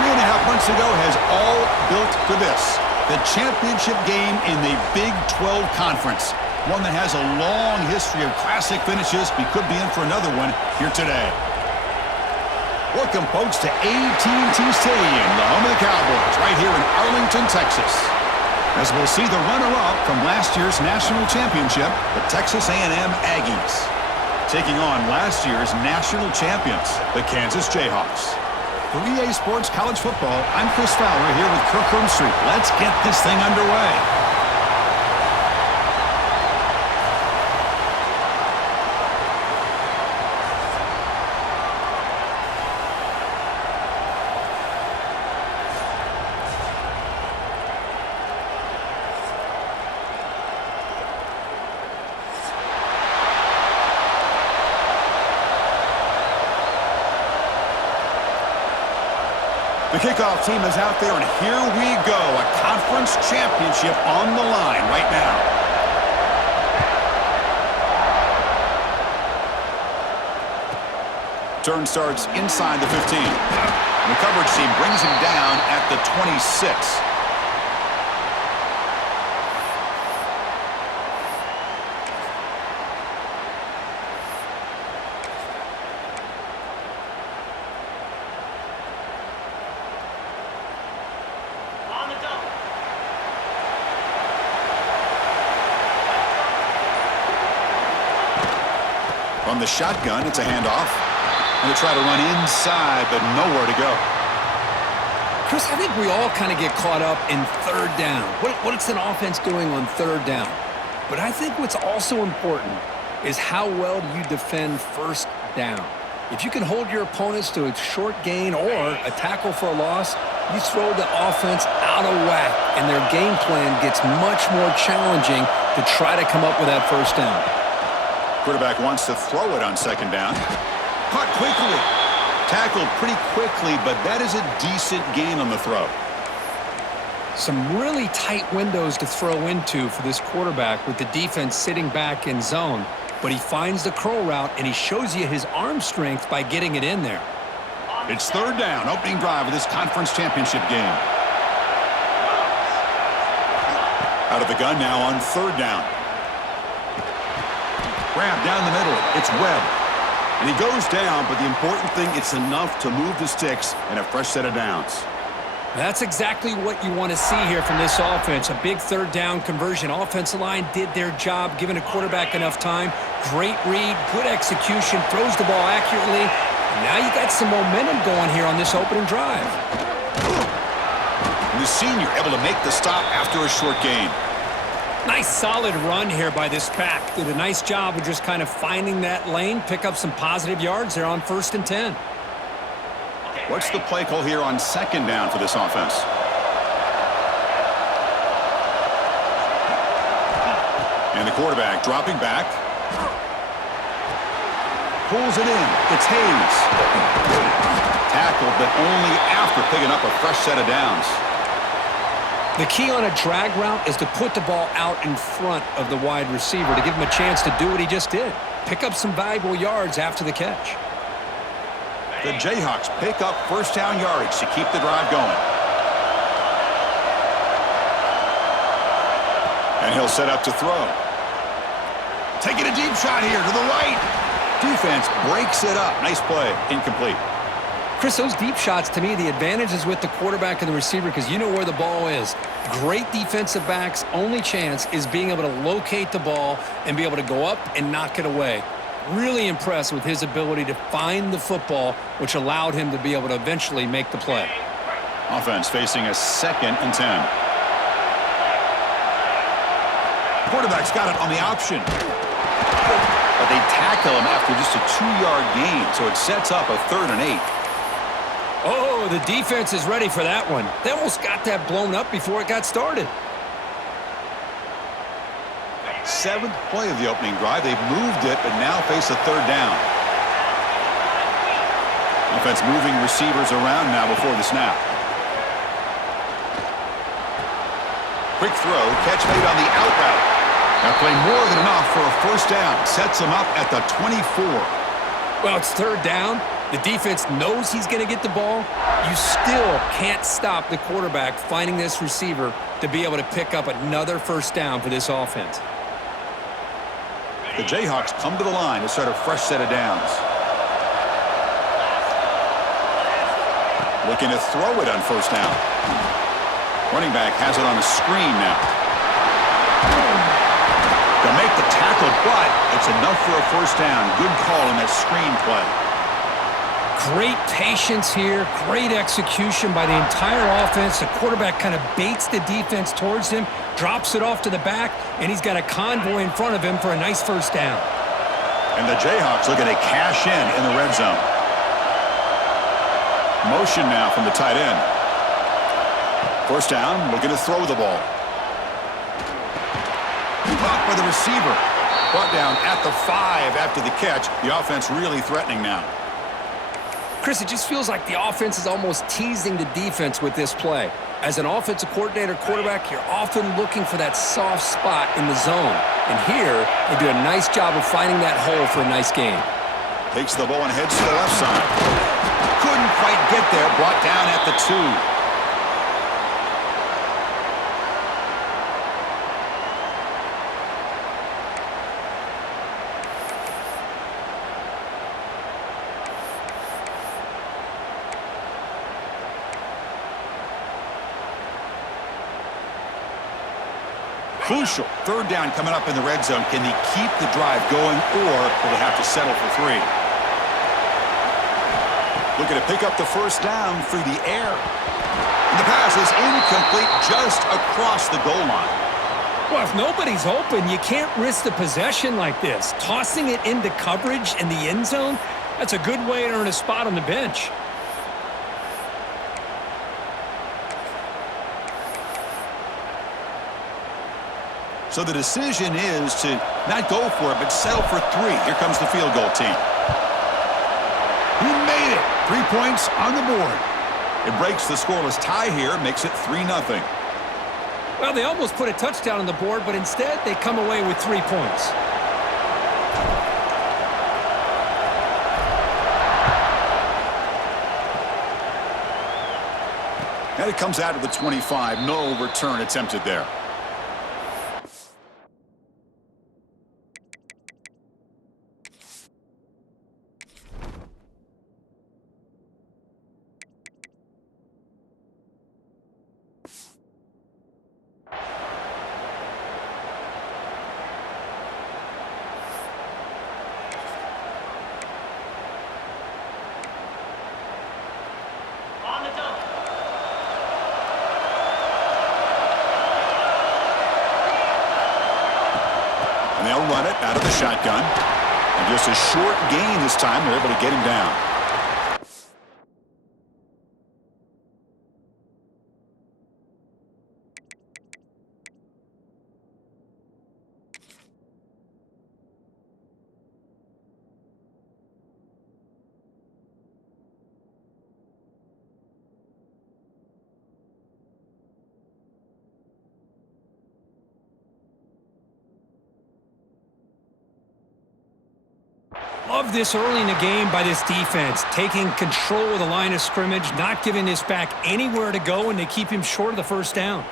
3.5 months ago has all built to this. The championship game in the Big 12 Conference. One that has a long history of classic finishes. We could be in for another one here today. Welcome, folks, to AT&T Stadium, the home of the Cowboys, right here in Arlington, Texas. As we'll see the runner-up from last year's national championship, the Texas A&M Aggies, taking on last year's national champions, the Kansas Jayhawks. For EA Sports College Football, I'm Chris Fowler here with Kirk Street. Let's get this thing underway. The kickoff team is out there, and here we go. A conference championship on the line right now. Turn starts inside the 15. The coverage team brings him down at the 26. From the shotgun, it's a handoff. And they try to run inside, but nowhere to go. Chris, I think we all kind of get caught up in third down. What's an offense doing on third down? But I think what's also important is how well do you defend first down. If you can hold your opponents to a short gain or a tackle for a loss, you throw the offense out of whack, and their game plan gets much more challenging to try to come up with that first down. Quarterback wants to throw it on second down. Caught quickly. Tackled pretty quickly, but that is a decent gain on the throw. Some really tight windows to throw into for this quarterback with the defense sitting back in zone. But he finds the curl route, and he shows you his arm strength by getting it in there. It's third down, opening drive of this conference championship game. Out of the gun now on third down. Grab down the middle. It's Webb. And he goes down, but the important thing, it's enough to move the sticks and a fresh set of downs. That's exactly what you want to see here from this offense. A big third down conversion. Offensive line did their job, giving a quarterback enough time. Great read, good execution, throws the ball accurately. And now you got some momentum going here on this opening drive. And the senior able to make the stop after a short gain. Nice solid run here by this pack. Did a nice job of just kind of finding that lane, pick up some positive yards there on 1st and 10. What's the play call here on second down for this offense? And the quarterback dropping back. Pulls it in. It's Hayes. Tackled, but only after picking up a fresh set of downs. The key on a drag route is to put the ball out in front of the wide receiver to give him a chance to do what he just did. Pick up some valuable yards after the catch. The Jayhawks pick up first down yardage to keep the drive going. And he'll set up to throw. Taking a deep shot here to the right. Defense breaks it up. Nice play. Incomplete. Chris, those deep shots, to me, the advantage is with the quarterback and the receiver because you know where the ball is. Great defensive backs' only chance is being able to locate the ball and be able to go up and knock it away. Really impressed with his ability to find the football, which allowed him to be able to eventually make the play. Offense facing a 2nd and 10. Quarterback's got it on the option. But they tackle him after just a 2-yard gain, so it sets up a 3rd and 8. Oh, the defense is ready for that one. They almost got that blown up before it got started. 7th play of the opening drive. They've moved it, but now face a 3rd down. Offense moving receivers around now before the snap. Quick throw, catch made on the out route. That play more than enough for a first down. Sets them up at the 24. Well, it's 3rd down. The defense knows he's going to get the ball. You still can't stop the quarterback finding this receiver to be able to pick up another first down for this offense. The Jayhawks come to the line to start a fresh set of downs. Looking to throw it on first down. Running back has it on a screen now. To make the tackle, but it's enough for a first down. Good call on that screen play. Great patience here, great execution by the entire offense. The quarterback kind of baits the defense towards him, drops it off to the back, and he's got a convoy in front of him for a nice first down. And the Jayhawks looking to cash in the red zone. Motion now from the tight end. First down, looking to throw the ball. Caught by the receiver. Brought down at the 5 after the catch. The offense really threatening now. Chris, it just feels like the offense is almost teasing the defense with this play. As an offensive coordinator quarterback, you're often looking for that soft spot in the zone. And here, they do a nice job of finding that hole for a nice gain. Takes the ball and heads to the left side. Couldn't quite get there. Brought down at the 2. Crucial. Third down coming up in the red zone. Can they keep the drive going, or will they have to settle for 3? Looking to pick up the first down through the air. And the pass is incomplete just across the goal line. Well, if nobody's open, you can't risk the possession like this. Tossing it into coverage in the end zone, that's a good way to earn a spot on the bench. So the decision is to not go for it, but settle for 3. Here comes the field goal team. He made it. 3 points on the board. It breaks the scoreless tie here, makes it 3-0. Well, they almost put a touchdown on the board, but instead they come away with 3 points. And it comes out of the 25. No return attempted there. And they'll run it out of the shotgun. And just a short gain this time. They're able to get him down. Love this early in the game by this defense, taking control of the line of scrimmage, not giving this back anywhere to go, and they keep him short of the first down.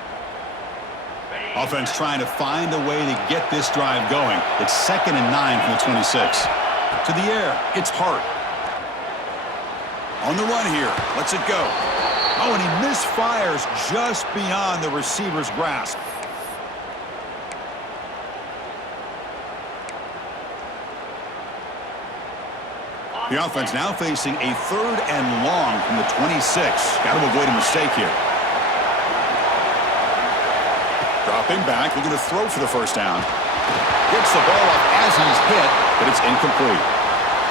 Offense trying to find a way to get this drive going. It's 2nd and 9 from the 26. To the air, it's Hart. On the run here, lets it go. Oh, and he misfires just beyond the receiver's grasp. The offense now facing a 3rd and long from the 26. Got to avoid a mistake here. Dropping back, looking to throw for the first down. Gets the ball up as he's hit, but it's incomplete.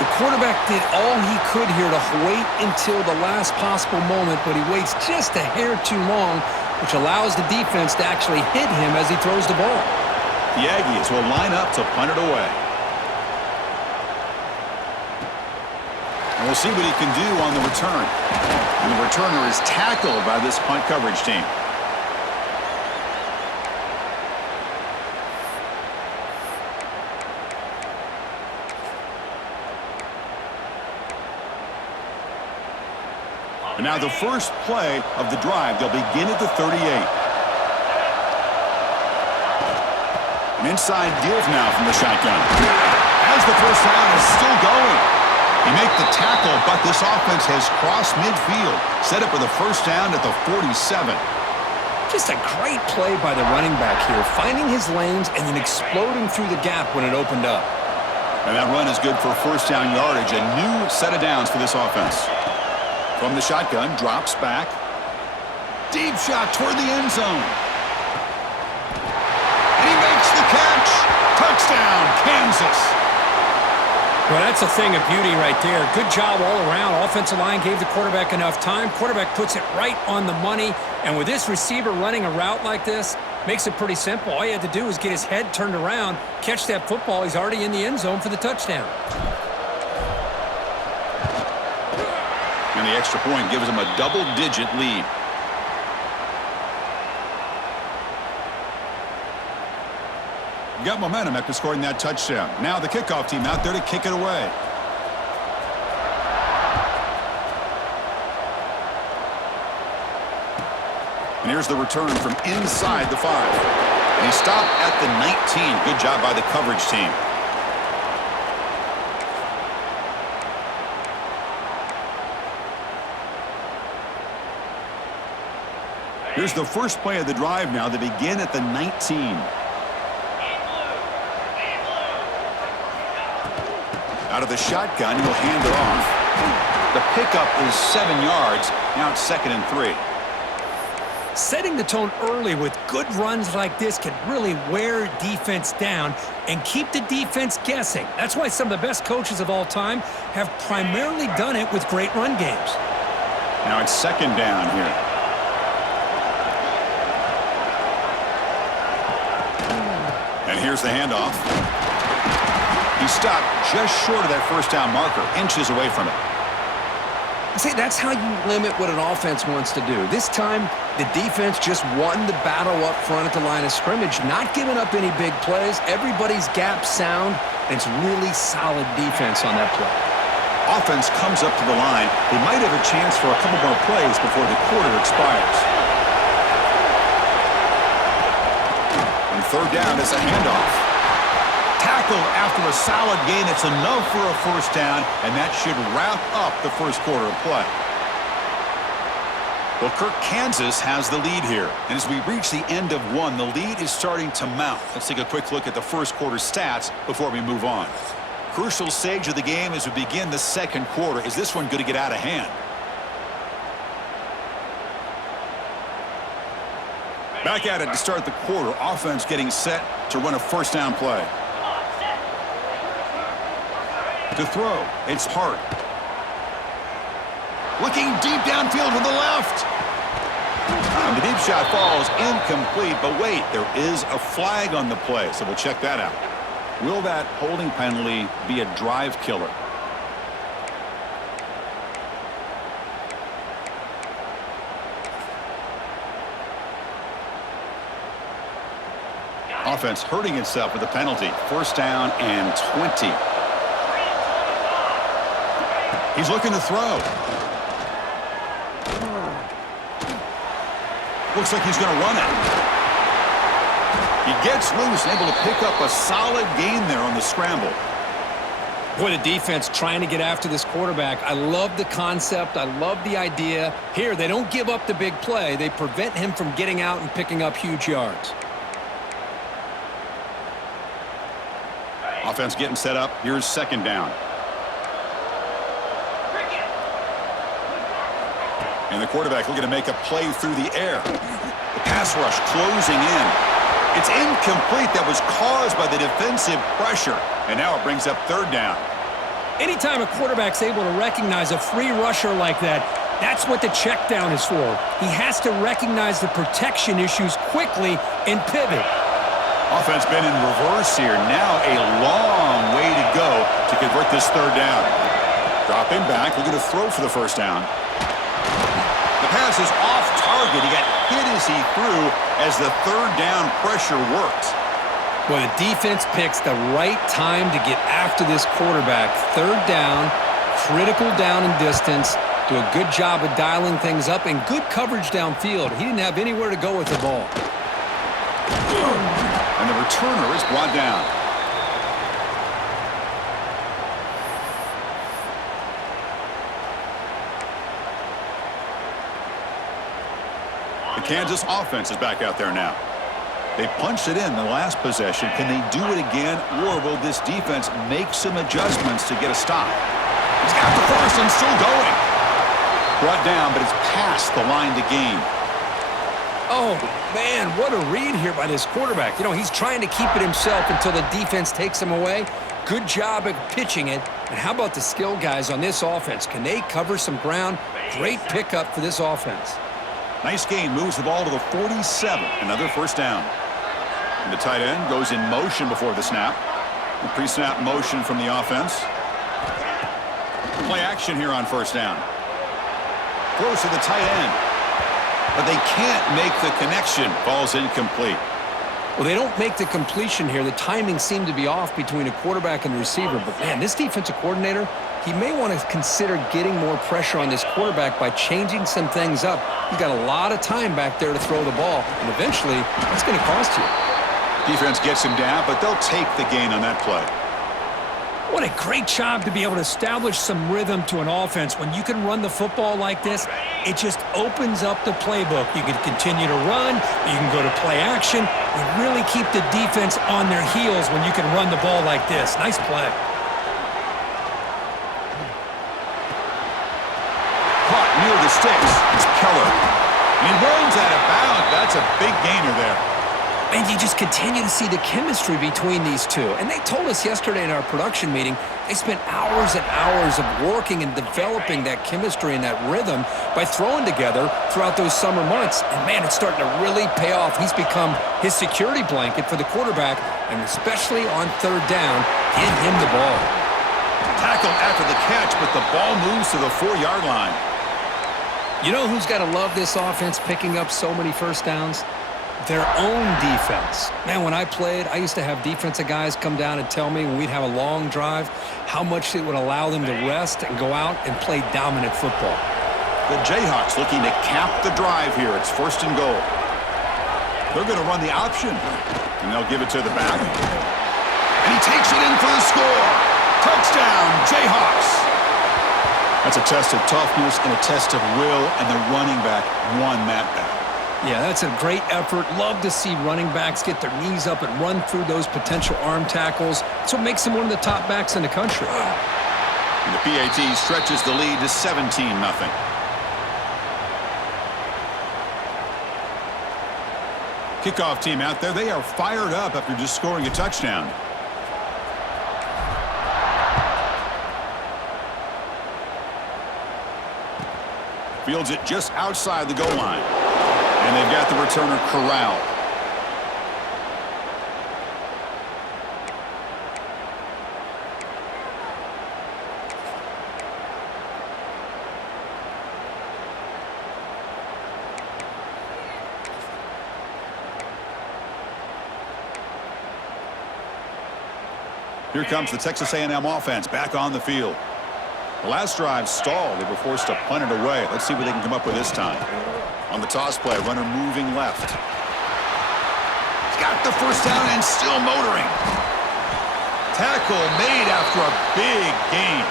The quarterback did all he could here to wait until the last possible moment, but he waits just a hair too long, which allows the defense to actually hit him as he throws the ball. The Aggies will line up to punt it away. And we'll see what he can do on the return. And the returner is tackled by this punt coverage team. And now the first play of the drive. They'll begin at the 38. An inside give now from the shotgun. As the first down is still going. He made the tackle, but this offense has crossed midfield. Set up for the first down at the 47. Just a great play by the running back here, finding his lanes and then exploding through the gap when it opened up. And that run is good for first down yardage. A new set of downs for this offense. From the shotgun, drops back. Deep shot toward the end zone. And he makes the catch. Touchdown, Kansas. Well, that's a thing of beauty right there. Good job all around. Offensive line gave the quarterback enough time. Quarterback puts it right on the money. And with this receiver running a route like this, makes it pretty simple. All you had to do is get his head turned around, catch that football. He's already in the end zone for the touchdown. And the extra point gives him a double-digit lead. Got momentum after scoring that touchdown. Now the kickoff team out there to kick it away. And here's the return from inside the 5. And he stopped at the 19. Good job by the coverage team. Here's the first play of the drive now. They begin at the 19. Out of the shotgun, he'll hand it off. The pickup is 7 yards. Now it's 2nd and 3. Setting the tone early with good runs like this can really wear defense down and keep the defense guessing. That's why some of the best coaches of all time have primarily done it with great run games. Now it's 2nd down here. And here's the handoff. He stopped just short of that first down marker, inches away from it. See, that's how you limit what an offense wants to do. This time, the defense just won the battle up front at the line of scrimmage, not giving up any big plays. Everybody's gap sound, and it's really solid defense on that play. Offense comes up to the line. They might have a chance for a couple more plays before the quarter expires. And 3rd down is a handoff. Tackled after a solid gain. It's enough for a first down, and that should wrap up the first quarter of play. Well, Kirk, Kansas has the lead here. And as we reach the end of 1, the lead is starting to mount. Let's take a quick look at the first quarter stats before we move on. Crucial stage of the game as we begin the second quarter. Is this one going to get out of hand? Back at it to start the quarter. Offense getting set to run a first down play. To throw, it's Hart. Looking deep downfield to the left. And the deep shot falls incomplete, but wait, there is a flag on the play, so we'll check that out. Will that holding penalty be a drive killer? Offense hurting itself with a penalty. First down and 20. He's looking to throw. Looks like he's going to run it. He gets loose and able to pick up a solid gain there on the scramble. Boy, the defense trying to get after this quarterback. I love the concept. I love the idea. Here, they don't give up the big play. They prevent him from getting out and picking up huge yards. Offense getting set up. Here's 2nd down. And the quarterback looking to make a play through the air. The pass rush closing in. It's incomplete. That was caused by the defensive pressure. And now it brings up 3rd down. Anytime a quarterback's able to recognize a free rusher like that, that's what the check down is for. He has to recognize the protection issues quickly and pivot. Offense been in reverse here. Now a long way to go to convert this 3rd down. Dropping back, looking to throw for the first down. The pass is off target. He got hit as he threw as the 3rd down pressure worked. Well, the defense picks the right time to get after this quarterback. 3rd down, critical down and distance. Do a good job of dialing things up and good coverage downfield. He didn't have anywhere to go with the ball. And the returner is brought down. The Kansas offense is back out there now. They punched it in the last possession. Can they do it again, or will this defense make some adjustments to get a stop? He's got the first and still going. Brought down, but it's past the line to gain. Oh, man, what a read here by this quarterback. You know, he's trying to keep it himself until the defense takes him away. Good job at pitching it. And how about the skill guys on this offense? Can they cover some ground? Great pickup for this offense. Nice gain, moves the ball to the 47. Another first down. And the tight end goes in motion before the snap. The pre-snap motion from the offense. Play action here on first down. Throws to the tight end. But they can't make the connection. Ball's incomplete. Well, they don't make the completion here. The timing seemed to be off between a quarterback and a receiver. But, man, this defensive coordinator, he may want to consider getting more pressure on this quarterback by changing some things up. He's got a lot of time back there to throw the ball, and eventually that's going to cost you. Defense gets him down, but they'll take the gain on that play. What a great job to be able to establish some rhythm to an offense. When you can run the football like this, it just opens up the playbook. You can continue to run, you can go to play action, and really keep the defense on their heels when you can run the ball like this. Nice play. Caught near the sticks. It's Keller. He runs out of bounds. That's a big gainer there. And you just continue to see the chemistry between these two. And they told us yesterday in our production meeting, they spent hours and hours of working and developing that chemistry and that rhythm by throwing together throughout those summer months. And, man, it's starting to really pay off. He's become his security blanket for the quarterback, and especially on third down, get him the ball. Tackled after the catch, but the ball moves to the 4-yard line. You know who's got to love this offense picking up so many first downs? Their own defense. Man, when I played, I used to have defensive guys come down and tell me when we'd have a long drive how much it would allow them to rest and go out and play dominant football. The Jayhawks looking to cap the drive here. It's first and goal. They're going to run the option, and they'll give it to the back. And he takes it in for the score. Touchdown, Jayhawks. That's a test of toughness and a test of will, and the running back won that battle. Yeah, that's a great effort. Love to see running backs get their knees up and run through those potential arm tackles. That's what makes them one of the top backs in the country. And the PAT stretches the lead to 17-0. Kickoff team out there. They are fired up after just scoring a touchdown. Fields it just outside the goal line. And they've got the returner corralled. Here comes the Texas A&M offense back on the field. The last drive stalled. They were forced to punt it away. Let's see what they can come up with this time. On the toss play, runner moving left. He's got the first down and still motoring. Tackle made after a big gain.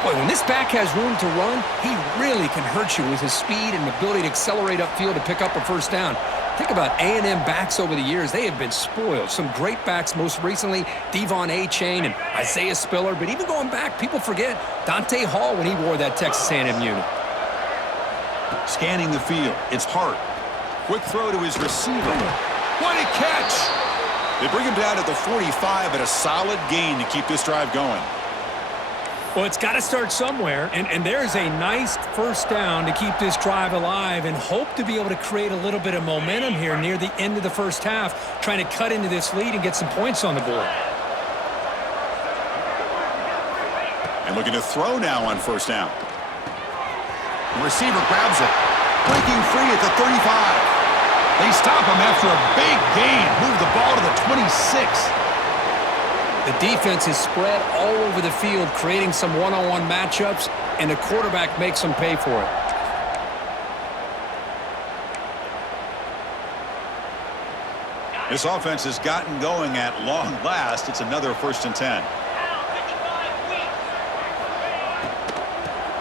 Boy, when this back has room to run, he really can hurt you with his speed and ability to accelerate upfield to pick up a first down. Think about A&M backs over the years. They have been spoiled. Some great backs, most recently, Devon A-Chain and Isaiah Spiller. But even going back, people forget Dante Hall when he wore that Texas A&M unit. Scanning the field. It's Hart. Quick throw to his receiver. What a catch! They bring him down at the 45 at a solid gain to keep this drive going. Well, it's got to start somewhere, and there's a nice first down to keep this drive alive and hope to be able to create a little bit of momentum here near the end of the first half, trying to cut into this lead and get some points on the board. And looking to throw now on first down. The receiver grabs it. Breaking free at the 35. They stop him after a big gain. Move the ball to the 26. The defense is spread all over the field, creating some one-on-one matchups, and the quarterback makes them pay for it. This offense has gotten going at long last. It's another 1st and 10.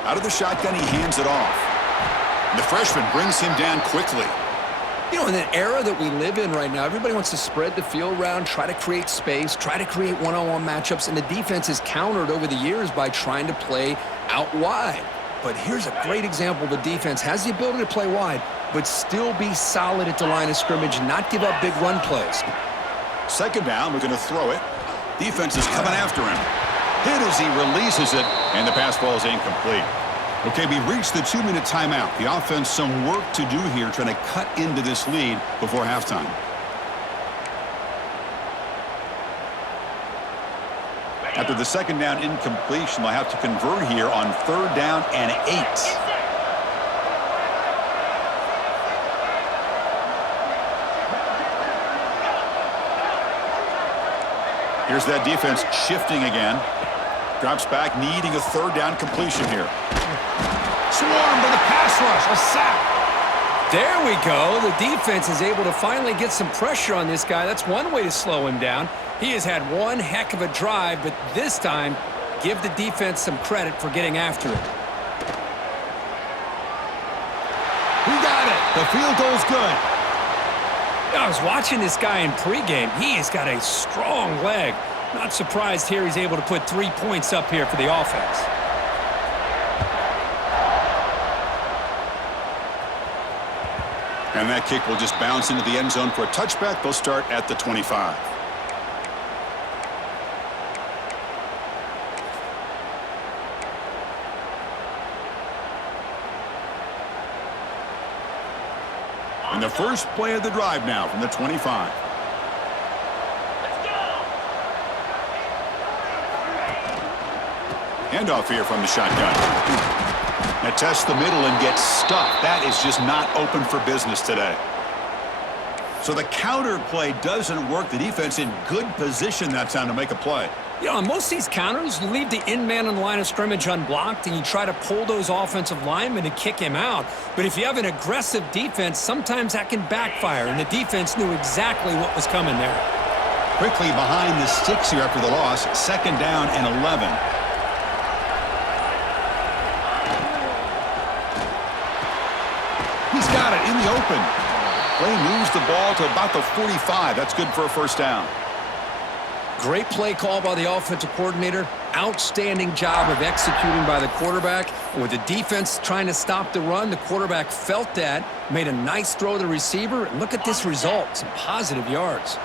Out of the shotgun, he hands it off. And the freshman brings him down quickly. You know, in the era that we live in right now, everybody wants to spread the field around, try to create space, try to create one-on-one matchups, and the defense is countered over the years by trying to play out wide. But here's a great example. The defense has the ability to play wide, but still be solid at the line of scrimmage and not give up big run plays. 2nd down, we're going to throw it. Defense is coming after him. Hit as he releases it, and the pass ball is incomplete. Okay, we reached the 2-minute timeout. The offense some work to do here trying to cut into this lead before halftime. After the 2nd down incompletion, they'll have to convert here on 3rd down and 8. Here's that defense shifting again. Drops back, needing a 3rd down completion here. Swarmed by the pass rush, a sack. There we go. The defense is able to finally get some pressure on this guy. That's one way to slow him down. He has had one heck of a drive, but this time, give the defense some credit for getting after it. He got it. The field goal's good. I was watching this guy in pregame. He has got a strong leg. Not surprised here he's able to put 3 points up here for the offense. And that kick will just bounce into the end zone for a touchback. They'll start at the 25. And the first play of the drive now from the 25. Handoff here from the shotgun. That tests the middle and gets stuck. That is just not open for business today. So the counter play doesn't work. The defense in good position that time to make a play. You know, on most of these counters, you leave the in-man on the line of scrimmage unblocked, and you try to pull those offensive linemen to kick him out. But if you have an aggressive defense, sometimes that can backfire, and the defense knew exactly what was coming there. Quickly behind the sticks here after the loss. 2nd down and 11. He's got it in the open. Play moves the ball to about the 45. That's good for a 1st down. Great play call by the offensive coordinator. Outstanding job of executing by the quarterback. And with the defense trying to stop the run, the quarterback felt that, made a nice throw to the receiver, and look at this result, some positive yards.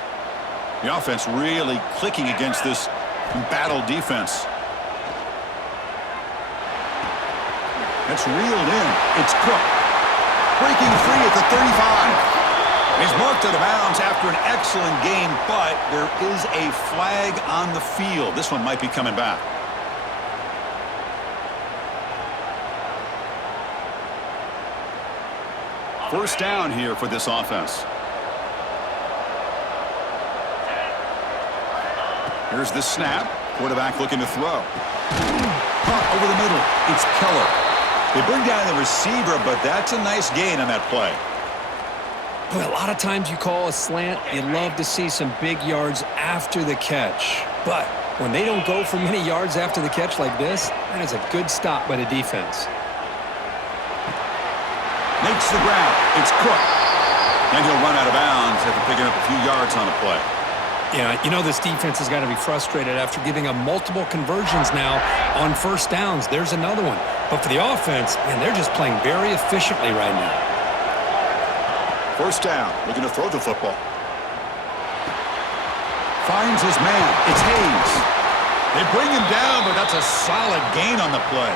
The offense really clicking against this embattled defense. That's reeled in. It's Cook. Breaking free at the 35. He's marked out of bounds after an excellent game, but there is a flag on the field. This one might be coming back. First down here for this offense. Here's the snap. Quarterback looking to throw. Caught over the middle. It's Keller. They bring down the receiver, but that's a nice gain on that play. Boy, a lot of times you call a slant, you love to see some big yards after the catch. But when they don't go for many yards after the catch like this, that is a good stop by the defense. Makes the grab. It's Cook. And he'll run out of bounds after picking up a few yards on the play. Yeah, you know this defense has got to be frustrated after giving up multiple conversions now on 1st downs. There's another one. But for the offense, man, they're just playing very efficiently right now. 1st down. Looking to throw the football. Finds his man. It's Hayes. They bring him down, but that's a solid gain on the play.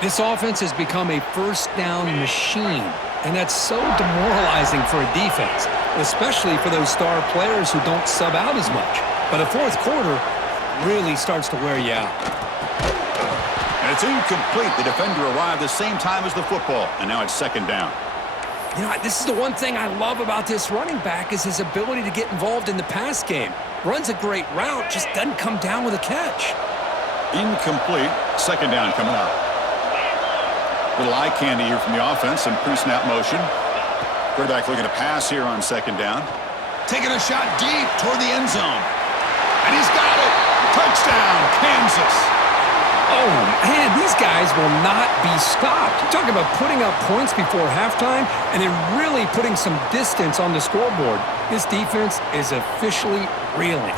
This offense has become a 1st down machine, and that's so demoralizing for a defense, especially for those star players who don't sub out as much. But the 4th quarter really starts to wear you out. And it's incomplete. The defender arrived the same time as the football, and now it's 2nd down. You know, this is the one thing I love about this running back is his ability to get involved in the pass game. Runs a great route, just doesn't come down with a catch. Incomplete. Second down coming up. Little eye candy here from the offense. Some pre-snap motion. Quarterback looking to pass here on second down. Taking a shot deep toward the end zone. And he's got it. Touchdown, Kansas. Oh, man, these guys will not be stopped. You talk about putting up points before halftime and then really putting some distance on the scoreboard. This defense is officially reeling.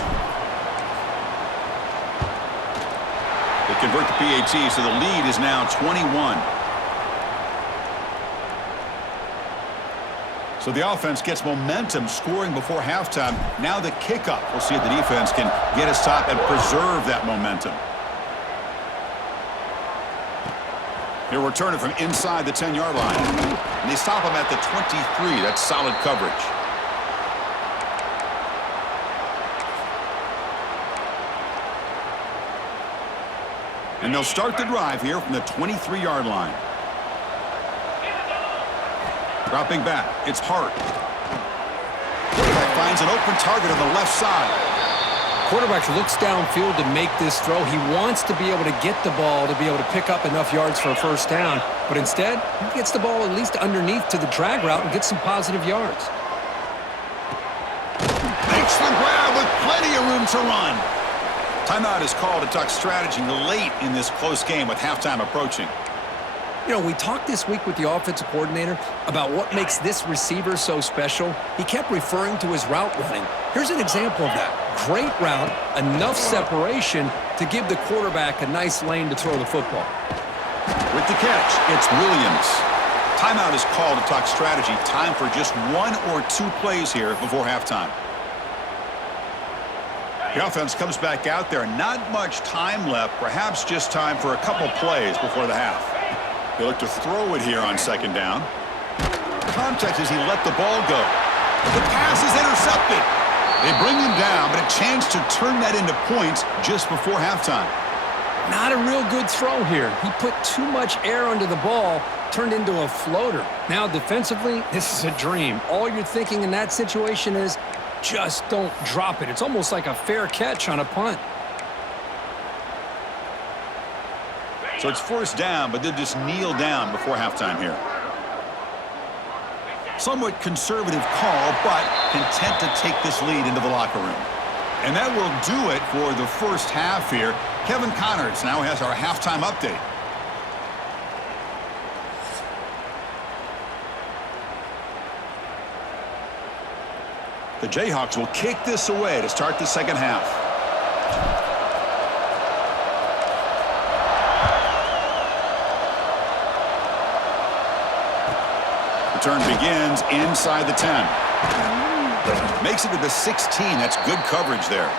They convert the PAT, so the lead is now 21. So the offense gets momentum scoring before halftime. Now the kickoff. We'll see if the defense can get a stop and preserve that momentum. They're returning from inside the 10-yard line. And they stop him at the 23. That's solid coverage. And they'll start the drive here from the 23-yard line. Dropping back, it's Hart. Quarterback finds an open target on the left side. Quarterback looks downfield to make this throw. He wants to be able to get the ball to be able to pick up enough yards for a first down. But instead, he gets the ball at least underneath to the drag route and gets some positive yards. Makes the grab with plenty of room to run. Timeout is called to talk strategy late in this close game with halftime approaching. You know, we talked this week with the offensive coordinator about what makes this receiver so special. He kept referring to his route running. Here's an example of that. Great route, enough separation to give the quarterback a nice lane to throw the football. With the catch, it's Williams. Timeout is called to talk strategy. Time for just one or two plays here before halftime. The offense comes back out there. Not much time left. Perhaps just time for a couple plays before the half. They look to throw it here on second down. Context as he let the ball go. The pass is intercepted. They bring him down, but a chance to turn that into points just before halftime. Not a real good throw here. He put too much air under the ball, turned into a floater. Now defensively, this is a dream. All you're thinking in that situation is just don't drop it. It's almost like a fair catch on a punt. So it's first down, but they'll just kneel down before halftime here. Somewhat conservative call, but content to take this lead into the locker room. And that will do it for the first half here. Kevin Connors now has our halftime update. The Jayhawks will kick this away to start the second half. Return begins inside the 10. Makes it to the 16. That's good coverage there.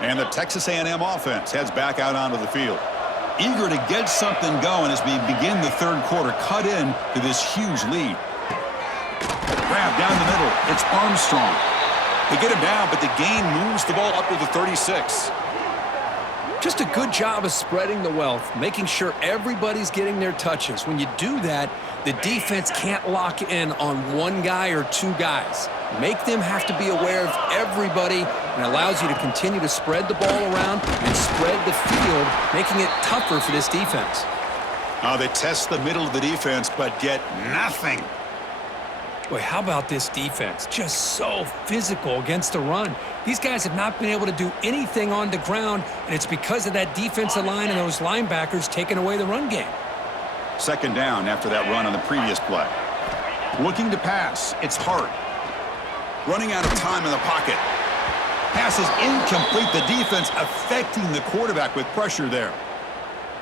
And the Texas A&M offense heads back out onto the field. Eager to get something going as we begin the third quarter. Cut in to this huge lead. Grab down the middle. It's Armstrong. They get him down, but the gain moves the ball up to the 36. Just a good job of spreading the wealth, making sure everybody's getting their touches. When you do that, the defense can't lock in on one guy or two guys. Make them have to be aware of everybody, and allows you to continue to spread the ball around and spread the field, making it tougher for this defense. They test the middle of the defense, but get nothing. Boy, how about this defense? Just so physical against the run. These guys have not been able to do anything on the ground, and it's because of that defensive line and those linebackers taking away the run game. Second down after that run on the previous play. Looking to pass. It's Hart. Running out of time in the pocket. Pass is incomplete. The defense affecting the quarterback with pressure there.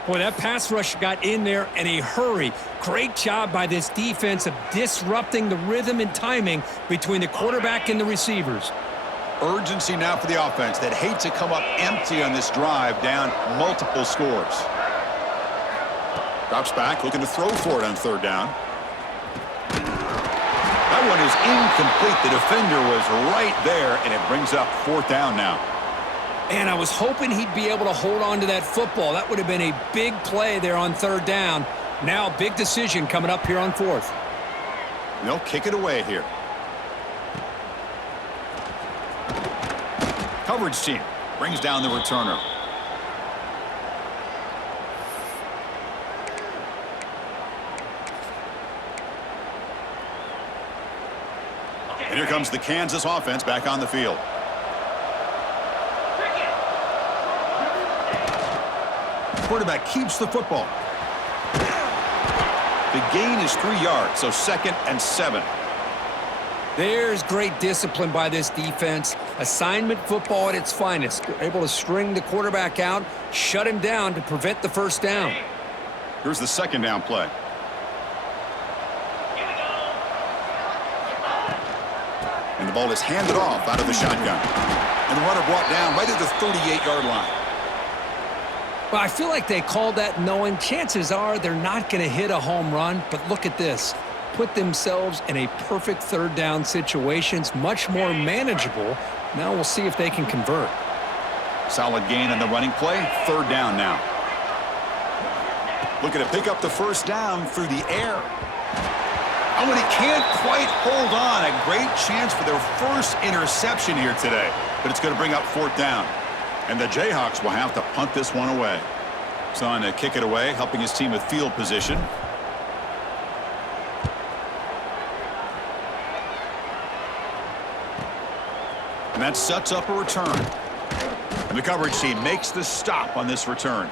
Boy, that pass rush got in there in a hurry. Great job by this defense of disrupting the rhythm and timing between the quarterback and the receivers. Urgency now for the offense that hate to come up empty on this drive, down multiple scores. Drops back, looking to throw for it on third down. That one is incomplete. The defender was right there, and it brings up fourth down now. And I was hoping he'd be able to hold on to that football. That would have been a big play there on third down. Now, big decision coming up here on 4th. They'll kick it away here. Coverage team brings down the returner. And here comes the Kansas offense back on the field. Quarterback keeps the football. The gain is 3 yards, so 2nd and 7. There's great discipline by this defense. Assignment football at its finest. They're able to string the quarterback out, shut him down to prevent the first down. Here's the 2nd down play. And the ball is handed off out of the shotgun. And the runner brought down right at the 38-yard line. Well, I feel like they called that knowing chances are they're not going to hit a home run, but look at this. Put themselves in a perfect 3rd down situations, much more manageable. Now we'll see if they can convert. Solid gain on the running play. 3rd down now. Looking to pick up the first down through the air. Oh, and he can't quite hold on. A great chance for their first interception here today, but it's going to bring up 4th down. And the Jayhawks will have to punt this one away. Son to kick it away, helping his team with field position. And that sets up a return. And the coverage team makes the stop on this return.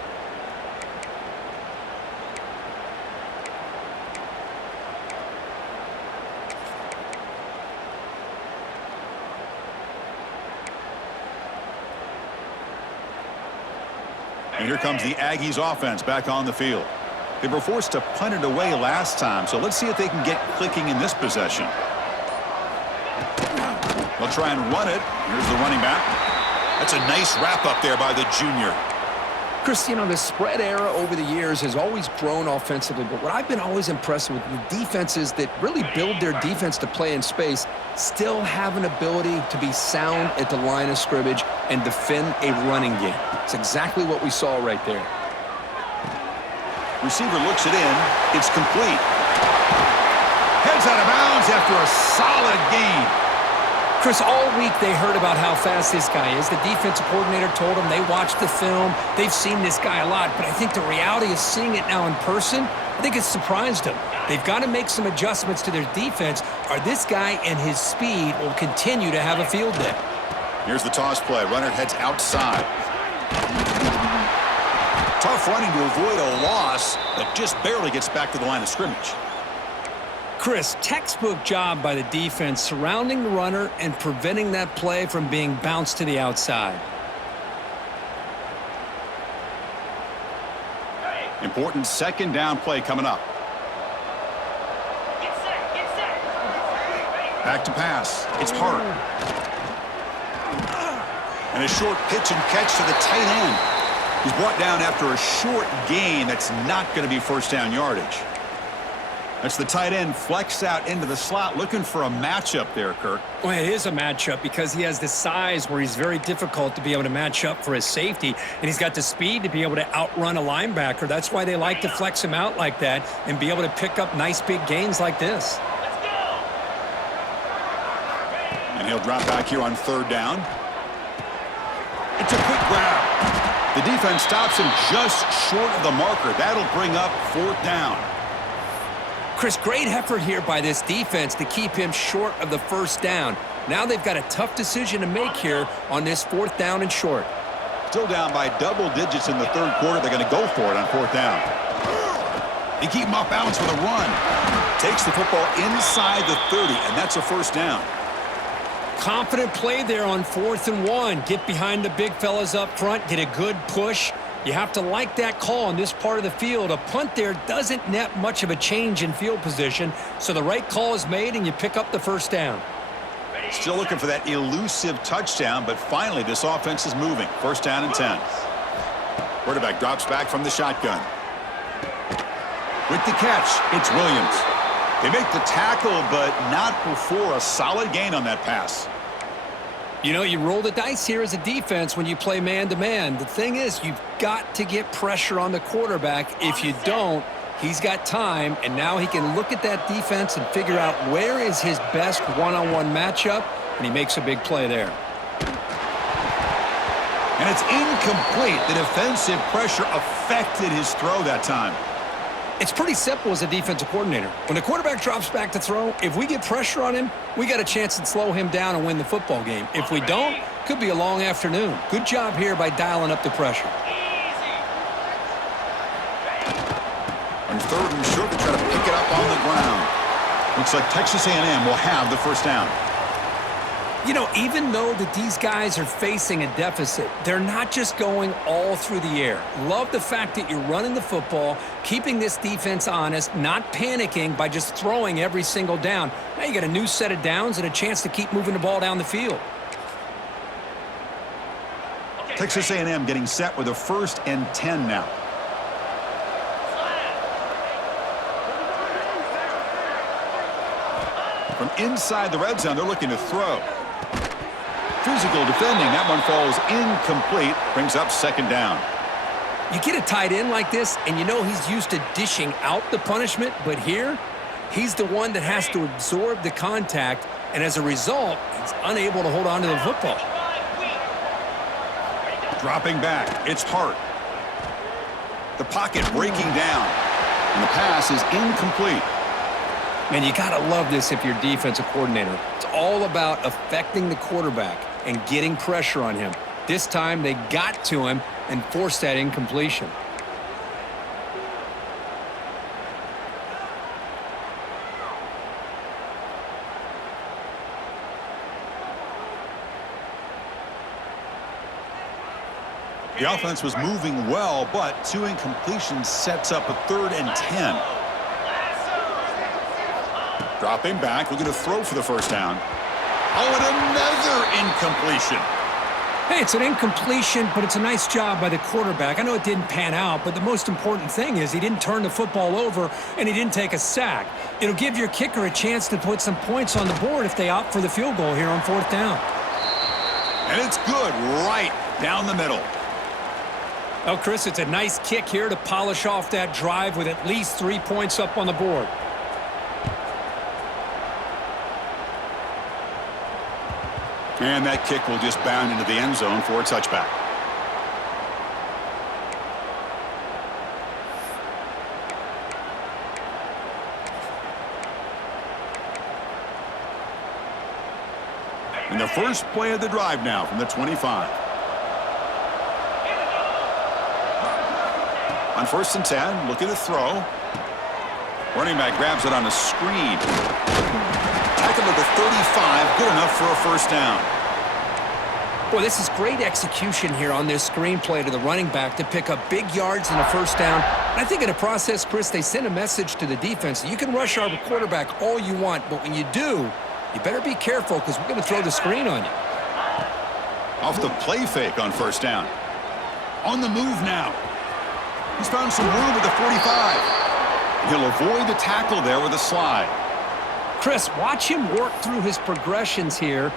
And here comes the Aggies offense back on the field. They were forced to punt it away last time, so let's see if they can get clicking in this possession. They'll try and run it. Here's the running back. That's a nice wrap up there by the junior. Chris, you know, the spread era over the years has always grown offensively, but what I've been always impressed with the defenses that really build their defense to play in space still have an ability to be sound at the line of scrimmage and defend a running game. It's exactly what we saw right there. Receiver looks it in. It's complete. Heads out of bounds after a solid gain. Chris, all week they heard about how fast this guy is. The defensive coordinator told them they watched the film. They've seen this guy a lot, but I think the reality of seeing it now in person, I think it's surprised them. They've got to make some adjustments to their defense, or this guy and his speed will continue to have a field day. Here's the toss play. Runner heads outside. Tough running to avoid a loss, but just barely gets back to the line of scrimmage. Chris, textbook job by the defense surrounding the runner and preventing that play from being bounced to the outside. Important 2nd down play coming up. Back to pass. It's Hart. And a short pitch and catch to the tight end. He's brought down after a short gain that's not going to be 1st down yardage. That's the tight end flexed out into the slot, looking for a matchup there, Kirk. Well, it is a matchup because he has the size where he's very difficult to be able to match up for his safety, and he's got the speed to be able to outrun a linebacker. That's why they like to flex him out like that and be able to pick up nice big gains like this. And he'll drop back here on 3rd down. It's a quick grab. The defense stops him just short of the marker. That'll bring up 4th down. Chris, great effort here by this defense to keep him short of the 1st down. Now they've got a tough decision to make here on this 4th down and short. Still down by double digits in the 3rd quarter. They're going to go for it on 4th down. They keep him off balance with a run. Takes the football inside the 30, and that's a 1st down. Confident play there on 4th and 1. Get behind the big fellas up front, get a good push. You have to like that call on this part of the field. A punt there doesn't net much of a change in field position, so the right call is made and you pick up the 1st down. Still looking for that elusive touchdown, but finally this offense is moving. 1st down and 10. Quarterback drops back from the shotgun. With the catch, it's Williams. They make the tackle, but not before a solid gain on that pass. You know, you roll the dice here as a defense when you play man-to-man. The thing is, you've got to get pressure on the quarterback. If you don't, He's got time, and now he can look at that defense and figure out where is his best one-on-one matchup, and he makes a big play there. And it's incomplete. The defensive pressure affected his throw that time. It's pretty simple as a defensive coordinator. When the quarterback drops back to throw, if we get pressure on him, we got a chance to slow him down and win the football game. If we don't, could be a long afternoon. Good job here by dialing up the pressure. On third and short, they try to pick it up on the ground. Looks like Texas A&M will have the first down. You know, even though that these guys are facing a deficit, they're not just going all through the air. Love the fact that you're running the football, keeping this defense honest, not panicking by just throwing every single down. Now you got a new set of downs and a chance to keep moving the ball down the field. Texas A&M getting set with a 1st and 10 now. From inside the red zone, they're looking to throw. Physical defending. That one falls incomplete. Brings up 2nd down. You get a tight end like this, and you know he's used to dishing out the punishment, but here, he's the one that has to absorb the contact, and as a result, he's unable to hold on to the football. Dropping back. It's Hart. The pocket breaking down. And the pass is incomplete. Man, you got to love this if you're a defensive coordinator. It's all about affecting the quarterback and getting pressure on him. This time, they got to him and forced that incompletion. The offense was moving well, but 2 incompletions sets up a 3rd and 10. Dropping back, looking to throw for the first down. Oh, and another incompletion. Hey, it's an incompletion, but it's a nice job by the quarterback. I know it didn't pan out, but the most important thing is he didn't turn the football over and he didn't take a sack. It'll give your kicker a chance to put some points on the board if they opt for the field goal here on 4th down. And it's good right down the middle. Oh, Chris, it's a nice kick here to polish off that drive with at least 3 points up on the board. And that kick will just bound into the end zone for a touchback. And the first play of the drive now from the 25. On 1st and 10, looking to throw. Running back grabs it on a screen. Tackle at the 35, good enough for a first down. Boy, this is great execution here on this screen play to the running back to pick up big yards and a first down. And I think in the process, Chris, they send a message to the defense. You can rush our quarterback all you want, but when you do, you better be careful because we're going to throw the screen on you. Off the play fake on first down. On the move now. He's found some room at the 45. He'll avoid the tackle there with a slide. Chris, watch him work through his progressions here.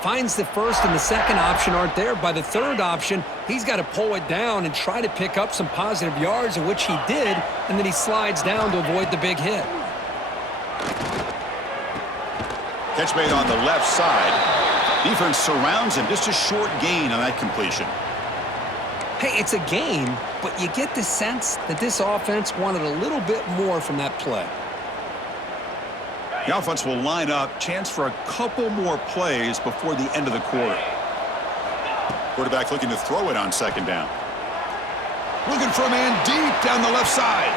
Finds the first and the second option aren't there. By the third option, he's got to pull it down and try to pick up some positive yards, of which he did, and then he slides down to avoid the big hit. Catch made on the left side. Defense surrounds him. Just a short gain on that completion. Hey, it's a game, but you get the sense that this offense wanted a little bit more from that play. The offense will line up. Chance for a couple more plays before the end of the quarter. Quarterback looking to throw it on second down. Looking for a man deep down the left side.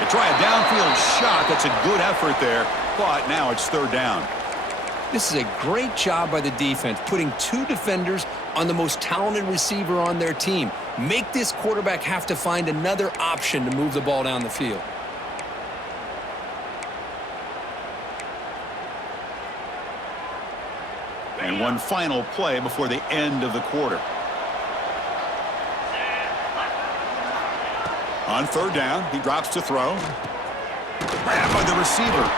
They try a downfield shot. That's a good effort there, but now it's third down. This is a great job by the defense, putting two defenders on the most talented receiver on their team. Make this quarterback have to find another option to move the ball down the field. And one final play before the end of the quarter. On third down, he drops to throw. Grabbed by the receiver.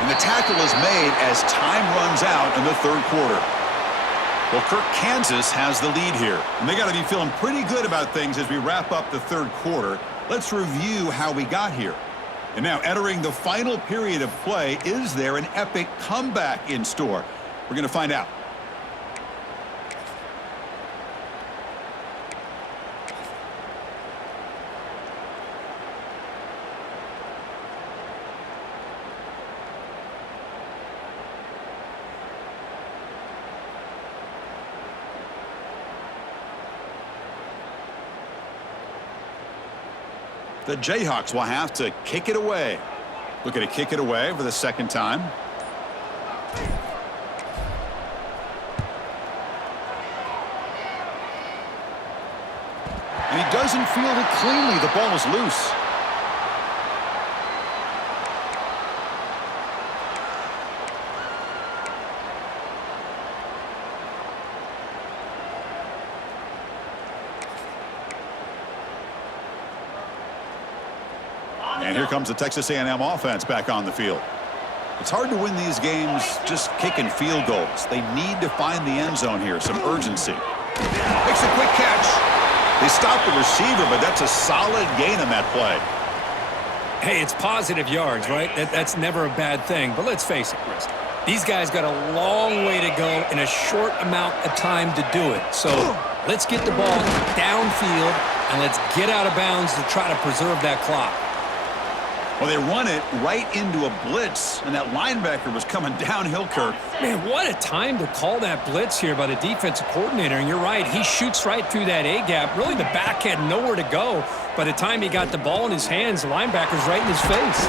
And the tackle is made as time runs out in the third quarter. Well, Kirk, Kansas has the lead here. And they got to be feeling pretty good about things as we wrap up the third quarter. Let's review how we got here. And now entering the final period of play, is there an epic comeback in store? We're going to find out. The Jayhawks will have to kick it away. Looking to kick it away for the second time. And he doesn't field it cleanly. The ball is loose. And here comes the Texas A&M offense back on the field. It's hard to win these games just kicking field goals. They need to find the end zone here, some urgency. Makes a quick catch. They stopped the receiver, but that's a solid gain on that play. Hey, it's positive yards, right? That's never a bad thing. But let's face it, Chris. These guys got a long way to go in a short amount of time to do it. So let's get the ball downfield, and let's get out of bounds to try to preserve that clock. Well, they run it right into a blitz, and that linebacker was coming downhill, Kirk. Man, what a time to call that blitz here by the defensive coordinator. And you're right, he shoots right through that A-gap. Really, the back had nowhere to go. By the time he got the ball in his hands, the linebacker's right in his face.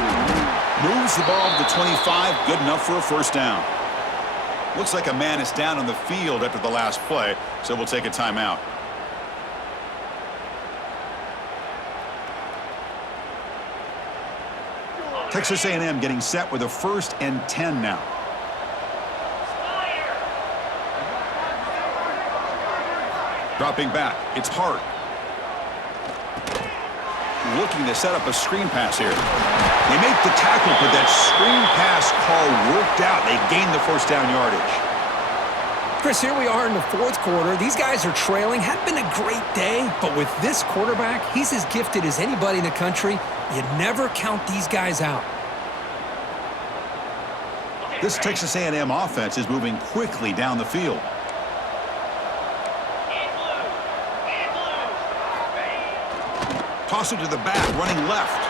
Moves the ball to the 25, good enough for a first down. Looks like a man is down on the field after the last play, so we'll take a timeout. Texas A&M getting set with a 1st and 10 now. Dropping back, it's Hart. Looking to set up a screen pass here. They make the tackle, but that screen pass call worked out. They gained the first down yardage. Chris, here we are in the 4th quarter. These guys are trailing. Hadn't been a great day, but with this quarterback, he's as gifted as anybody in the country. You never count these guys out. This Texas A&M offense is moving quickly down the field. Toss it to the back, running left.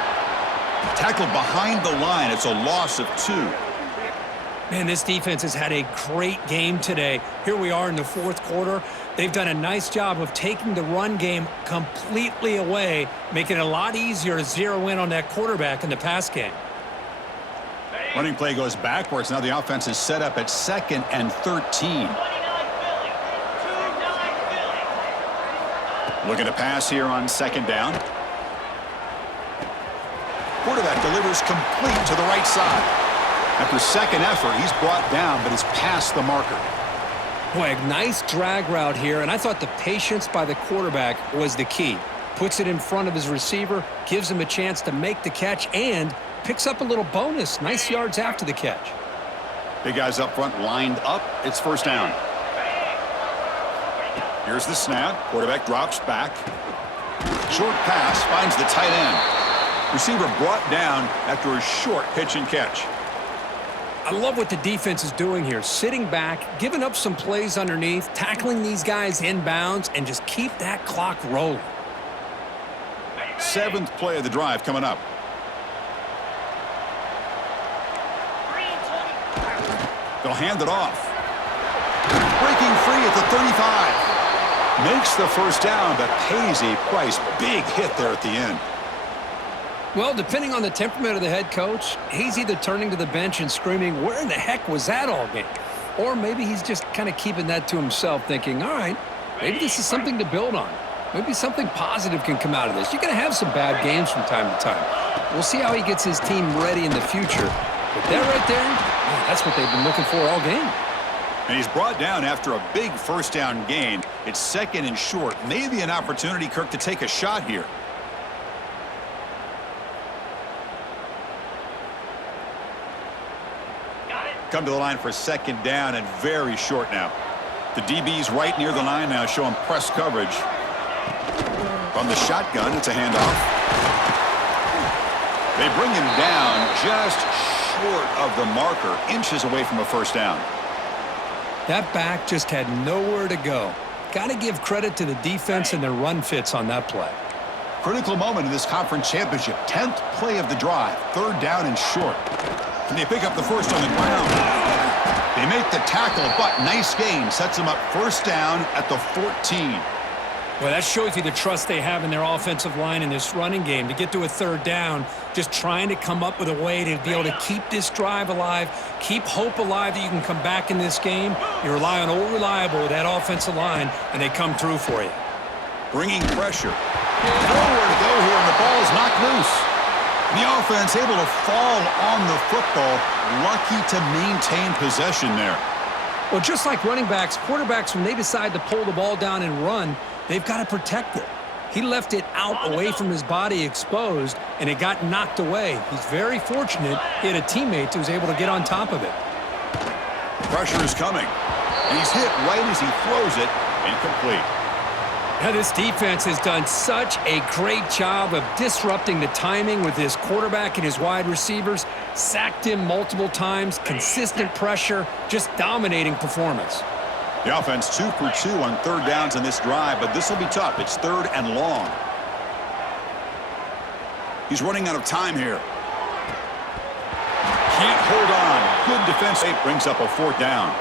Tackled behind the line. It's a loss of 2. Man, this defense has had a great game today. Here we are in the 4th quarter. They've done a nice job of taking the run game completely away, making it a lot easier to zero in on that quarterback in the pass game. Running play goes backwards. Now the offense is set up at 2nd and 13. Looking to pass here on 2nd down. Quarterback delivers complete to the right side. After second effort, he's brought down, but he's past the marker. Boy, a nice drag route here, and I thought the patience by the quarterback was the key. Puts it in front of his receiver, gives him a chance to make the catch, and picks up a little bonus. Nice yards after the catch. Big guys up front lined up. It's first down. Here's the snap. Quarterback drops back. Short pass finds the tight end. Receiver brought down after a short pitch and catch. I love what the defense is doing here. Sitting back, giving up some plays underneath, tackling these guys inbounds, and just keep that clock rolling. 7th play of the drive coming up. They'll hand it off. Breaking free at the 35. Makes the first down, but pays a price. Big hit there at the end. Well, depending on the temperament of the head coach, he's either turning to the bench and screaming, where in the heck was that all game? Or maybe he's just kind of keeping that to himself, thinking, all right, maybe this is something to build on. Maybe something positive can come out of this. You're going to have some bad games from time to time. We'll see how he gets his team ready in the future. But that right there, man, that's what they've been looking for all game. And he's brought down after a big first down gain. It's 2nd and short. Maybe an opportunity, Kirk, to take a shot here. Come to the line for 2nd down and very short now. The DB's right near the line now, showing press coverage. From the shotgun, it's a handoff. They bring him down just short of the marker, inches away from a first down. That back just had nowhere to go. Got to give credit to the defense and their run fits on that play. Critical moment in this conference championship. 10th play of the drive. Third down and short. Can they pick up the first on the ground? They make the tackle, but nice gain. Sets them up first down at the 14. Well, that shows you the trust they have in their offensive line in this running game. To get to a third down, just trying to come up with a way to be able to keep this drive alive, keep hope alive that you can come back in this game. You rely on old reliable with that offensive line, and they come through for you. Bringing pressure. Nowhere to go here, and the ball is knocked loose. The offense able to fall on the football. Lucky to maintain possession there. Well, just like running backs, quarterbacks, when they decide to pull the ball down and run, they've got to protect it. He left it out away from his body exposed, and it got knocked away. He's very fortunate he had a teammate who was able to get on top of it. Pressure is coming. And he's hit right as he throws it. Incomplete. Now, this defense has done such a great job of disrupting the timing with his quarterback and his wide receivers. Sacked him multiple times, consistent pressure, just dominating performance. The offense 2 for 2 on third downs in this drive, but this will be tough. It's third and long. He's running out of time here. Can't hold on. Good defense. It brings up a fourth down.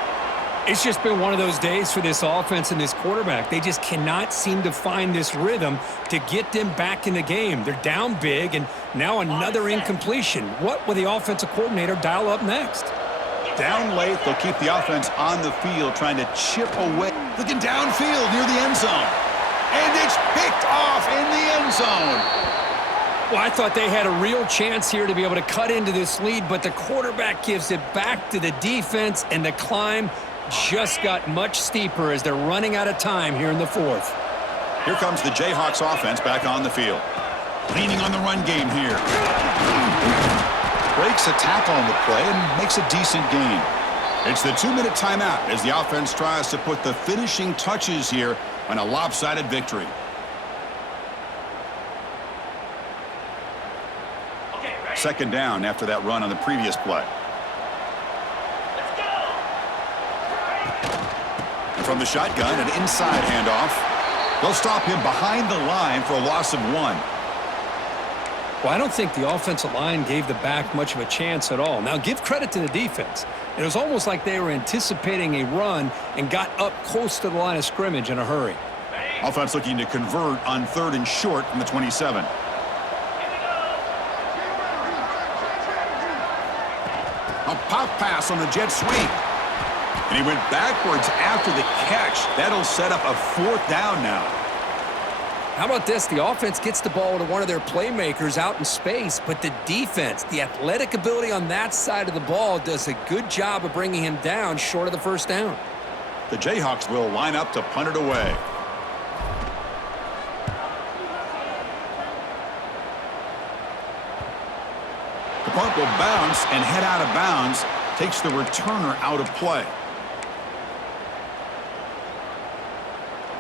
It's just been one of those days for this offense and this quarterback. They just cannot seem to find this rhythm to get them back in the game. They're down big, and now another incompletion. What will the offensive coordinator dial up next? Down late, they'll keep the offense on the field, trying to chip away. Looking downfield near the end zone. And it's picked off in the end zone. Well, I thought they had a real chance here to be able to cut into this lead, but the quarterback gives it back to the defense, and the climb just got much steeper as they're running out of time here in the fourth. Here comes the Jayhawks offense back on the field. Leaning on the run game here. Breaks a tackle on the play and makes a decent gain. It's the 2-minute timeout as the offense tries to put the finishing touches here on a lopsided victory. Second down after that run on the previous play. And from the shotgun, an inside handoff. They'll stop him behind the line for a loss of 1. Well, I don't think the offensive line gave the back much of a chance at all. Now, give credit to the defense. It was almost like they were anticipating a run and got up close to the line of scrimmage in a hurry. Offense looking to convert on third and short from the 27. A pop pass on the jet sweep. And he went backwards after the catch. That'll set up a fourth down now. How about this? The offense gets the ball to one of their playmakers out in space, but the defense, the athletic ability on that side of the ball, does a good job of bringing him down short of the first down. The Jayhawks will line up to punt it away. The punt will bounce and head out of bounds. Takes the returner out of play.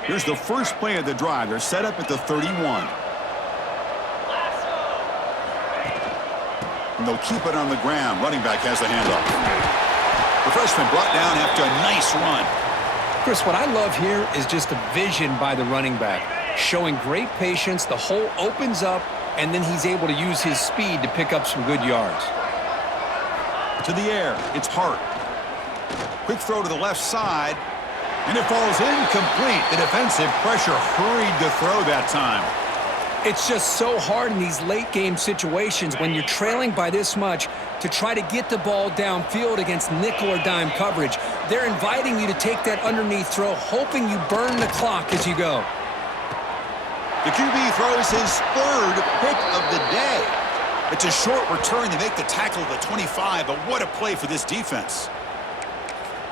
Here's the first play of the drive. They're set up at the 31. And they'll keep it on the ground. Running back has the handoff. The freshman brought down after a nice run. Chris, what I love here is just the vision by the running back. Showing great patience. The hole opens up, and then he's able to use his speed to pick up some good yards. To the air. It's Hart. Quick throw to the left side. And it falls incomplete. The defensive pressure hurried to throw that time. It's just so hard in these late-game situations when you're trailing by this much to try to get the ball downfield against nickel or dime coverage. They're inviting you to take that underneath throw, hoping you burn the clock as you go. The QB throws his third pick of the day. It's a short return. They make the tackle at the 25, but what a play for this defense.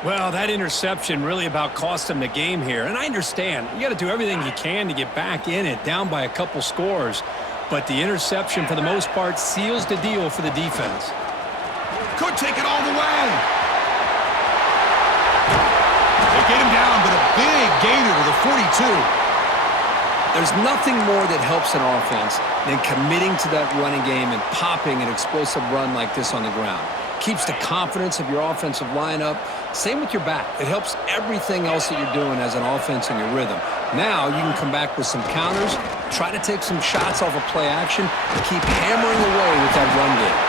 Well, that interception really about cost them the game here. And I understand. You got to do everything you can to get back in it, down by a couple scores. But the interception, for the most part, seals the deal for the defense. Could take it all the way. They get him down, but a big gainer to the 42. There's nothing more that helps an offense than committing to that running game and popping an explosive run like this on the ground. Keeps the confidence of your offensive lineup. Same with your back. It helps everything else that you're doing as an offense in your rhythm. Now you can come back with some counters, try to take some shots off of play action, and keep hammering away with that run game.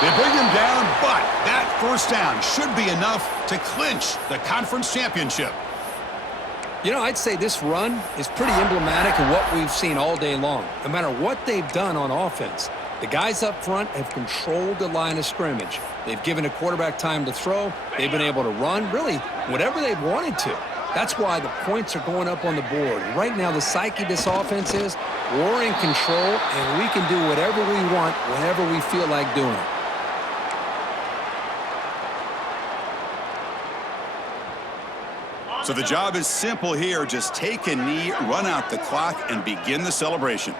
They bring him down, but that first down should be enough to clinch the conference championship. You know, I'd say this run is pretty emblematic of what we've seen all day long. No matter what they've done on offense, the guys up front have controlled the line of scrimmage. They've given the quarterback time to throw. They've been able to run, really, whatever they've wanted to. That's why the points are going up on the board. Right now, the psyche of this offense is we're in control, and we can do whatever we want whenever we feel like doing it. So the job is simple here. Just take a knee, run out the clock, and begin the celebration.